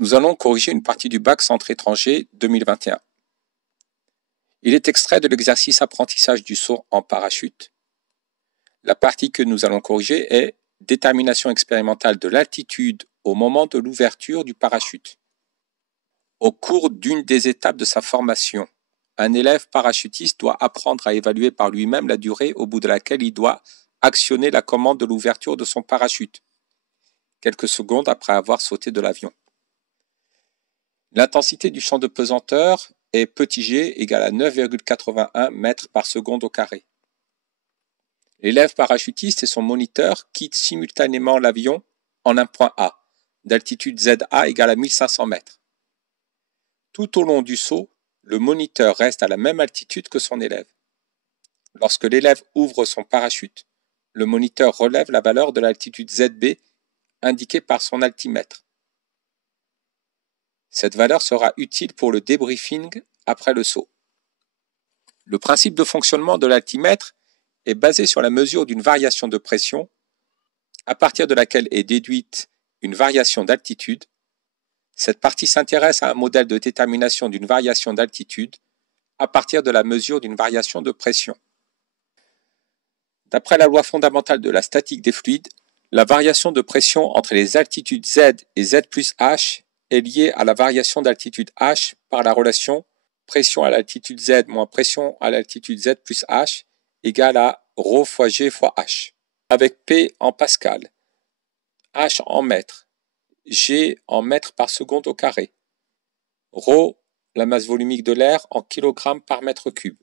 Nous allons corriger une partie du bac Centre étranger 2021. Il est extrait de l'exercice apprentissage du saut en parachute. La partie que nous allons corriger est détermination expérimentale de l'altitude au moment de l'ouverture du parachute. Au cours d'une des étapes de sa formation, un élève parachutiste doit apprendre à évaluer par lui-même la durée au bout de laquelle il doit actionner la commande de l'ouverture de son parachute, quelques secondes après avoir sauté de l'avion. L'intensité du champ de pesanteur est petit g égale à 9,81 mètres par seconde au carré. L'élève parachutiste et son moniteur quittent simultanément l'avion en un point A, d'altitude ZA égale à 1500 mètres. Tout au long du saut, le moniteur reste à la même altitude que son élève. Lorsque l'élève ouvre son parachute, le moniteur relève la valeur de l'altitude ZB indiquée par son altimètre. Cette valeur sera utile pour le débriefing après le saut. Le principe de fonctionnement de l'altimètre est basé sur la mesure d'une variation de pression, à partir de laquelle est déduite une variation d'altitude. Cette partie s'intéresse à un modèle de détermination d'une variation d'altitude à partir de la mesure d'une variation de pression. D'après la loi fondamentale de la statique des fluides, la variation de pression entre les altitudes Z et Z plus H est liée à la variation d'altitude H par la relation pression à l'altitude Z moins pression à l'altitude Z plus H égale à ρ fois G fois H, avec P en pascal, H en mètres, G en mètres par seconde au carré, ρ, la masse volumique de l'air, en kilogrammes par mètre cube.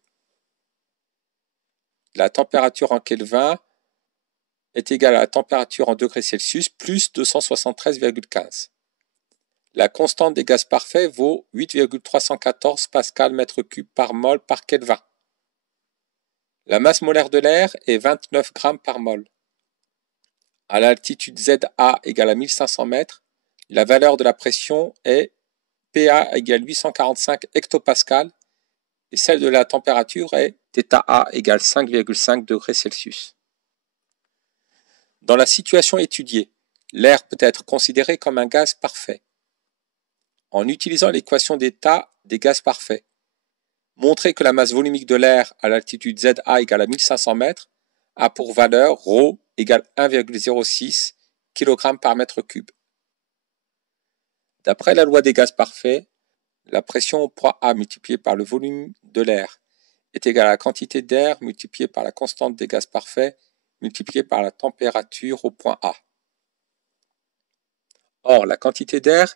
La température en Kelvin est égale à la température en degrés Celsius plus 273,15. La constante des gaz parfaits vaut 8,314 pascal mètre cube par mol par Kelvin. La masse molaire de l'air est 29 grammes par mol. À l'altitude ZA égale à 1500 mètres, la valeur de la pression est PA égale 845 hectopascal et celle de la température est θA égale 5,5 degrés Celsius. Dans la situation étudiée, l'air peut être considéré comme un gaz parfait. En utilisant l'équation d'état des gaz parfaits, montrer que la masse volumique de l'air à l'altitude ZA égale à 1500 mètres a pour valeur ρ égale 1,06 kg par mètre cube. D'après la loi des gaz parfaits, la pression au point A multipliée par le volume de l'air est égale à la quantité d'air multipliée par la constante des gaz parfaits multipliée par la température au point A. Or, la quantité d'air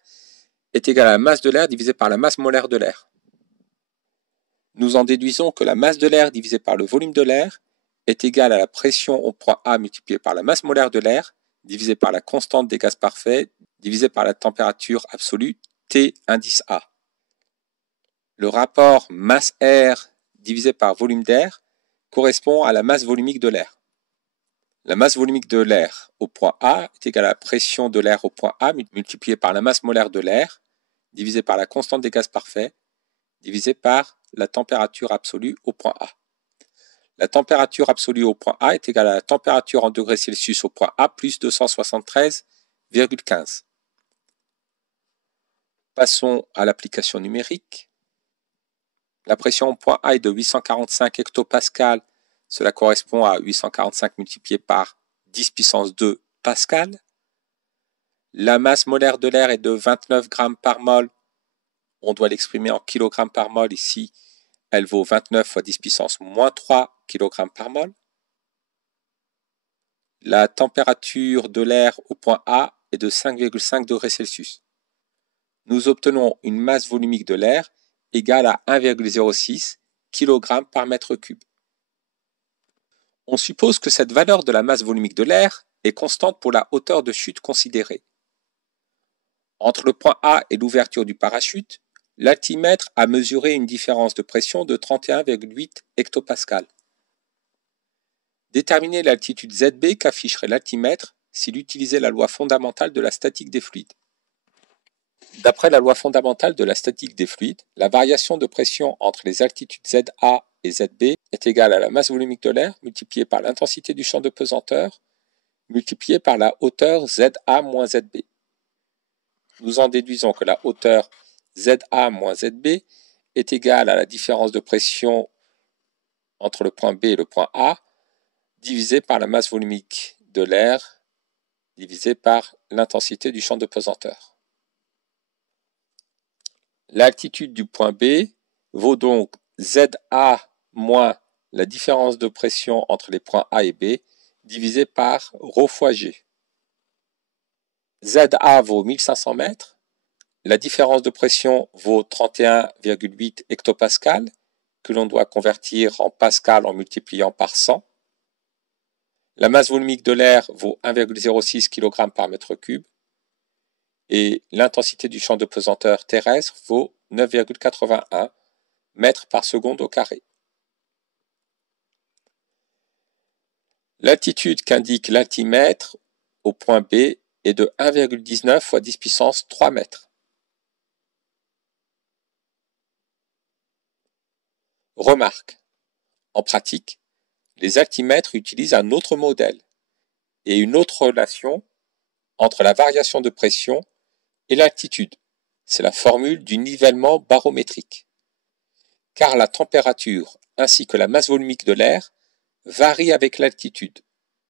est égale à la masse de l'air divisée par la masse molaire de l'air. Nous en déduisons que la masse de l'air divisée par le volume de l'air est égale à la pression au point A multipliée par la masse molaire de l'air divisée par la constante des gaz parfaits divisée par la température absolue T indice A. Le rapport masse air divisé par volume d'air correspond à la masse volumique de l'air. La masse volumique de l'air au point A est égale à la pression de l'air au point A multipliée par la masse molaire de l'air divisée par la constante des gaz parfaits divisée par la température absolue au point A. La température absolue au point A est égale à la température en degrés Celsius au point A plus 273,15. Passons à l'application numérique. La pression au point A est de 845 hectopascal, cela correspond à 845 multiplié par 10 puissance 2 pascal. La masse molaire de l'air est de 29 grammes par mol, on doit l'exprimer en kilogrammes par mol, ici elle vaut 29 fois 10 puissance moins 3 kg par mol. La température de l'air au point A est de 5,5 degrés Celsius. Nous obtenons une masse volumique de l'air égale à 1,06 kg par mètre cube. On suppose que cette valeur de la masse volumique de l'air est constante pour la hauteur de chute considérée. Entre le point A et l'ouverture du parachute, l'altimètre a mesuré une différence de pression de 31,8 hectopascal. Déterminer l'altitude ZB qu'afficherait l'altimètre s'il utilisait la loi fondamentale de la statique des fluides. D'après la loi fondamentale de la statique des fluides, la variation de pression entre les altitudes ZA et ZB est égale à la masse volumique de l'air multipliée par l'intensité du champ de pesanteur multipliée par la hauteur ZA moins ZB. nous en déduisons que la hauteur ZA moins ZB est égale à la différence de pression entre le point B et le point A, divisé par la masse volumique de l'air, divisé par l'intensité du champ de pesanteur. L'altitude du point B vaut donc ZA moins la différence de pression entre les points A et B, divisé par ρ fois G. ZA vaut 1500 mètres, la différence de pression vaut 31,8 hectopascal, que l'on doit convertir en pascal en multipliant par 100. La masse volumique de l'air vaut 1,06 kg par mètre cube et l'intensité du champ de pesanteur terrestre vaut 9,81 mètres par seconde au carré. L'altitude qu'indique l'altimètre au point B est de 1,19 fois 10 puissance 3 mètres. Remarque, en pratique, les altimètres utilisent un autre modèle et une autre relation entre la variation de pression et l'altitude. C'est la formule du nivellement barométrique. Car la température ainsi que la masse volumique de l'air varient avec l'altitude.